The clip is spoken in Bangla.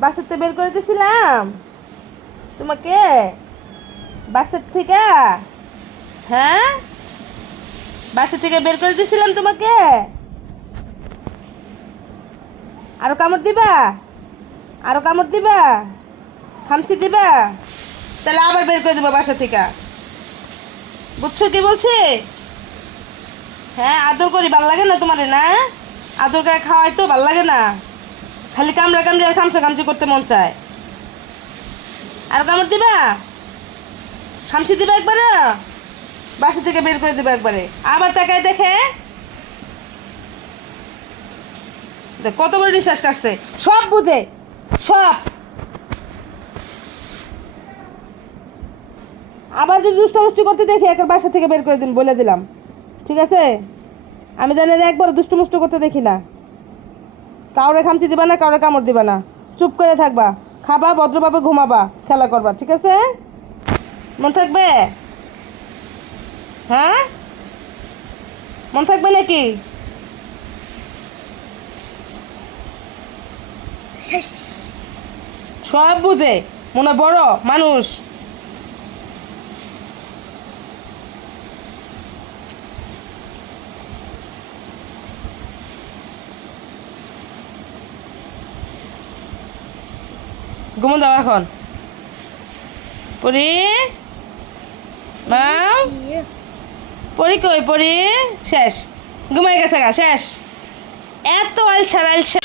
বাসাতে বের করে দিয়েছিলাম। তোমাকে? বাসার থেকে? হ্যাঁ? বাসা থেকে বের করে দিয়েছিলাম তোমাকে। আরও কামড় দিবা? আরও কামড় দিবা? খামচি দিবা? তাহলে আবার বের করে দেবো বাসা থেকে। বুঝছ কি বলছি? হ্যাঁ আদর করি, ভালো লাগে না তোমার, না? আদর করে খাওয়াই তো, ভালো লাগে না। খালি কামড়া কামড়ে আর খামচা খামচি করতে মন চায়। আর কামড় দিবা? খামচি দিবা একবারে বাসা থেকে বের করে দিবা একবারে। আবার তাকায় দেখে? কত বড় নিঃশ্বাস কাটছে। সব বুঝে, সব। আবার যদি দুষ্টমুষ্টি করতে দেখি একবার বাসা থেকে বের করে দিন বলে দিলাম। ঠিক আছে? আমি জানি একবার দুষ্টমুষ্টি করতে দেখি না। কাউরে খামচি দিবা না কাউরে কামড় দিবা না। চুপ করে থাকবা। খাবা ভদ্রভাবে ঘুমাবা খেলা করবা ঠিক আছে? মন থাকবে? হ্যাঁ? মন থাকবে নাকি? সব বুঝে। মনে বড় মানুষ। ঘুমো দাও এখন। পরি? মাও পরি কই, পরি? শেষ। ঘুমাই গেছে গা, শেষ। এত আলসা আলসা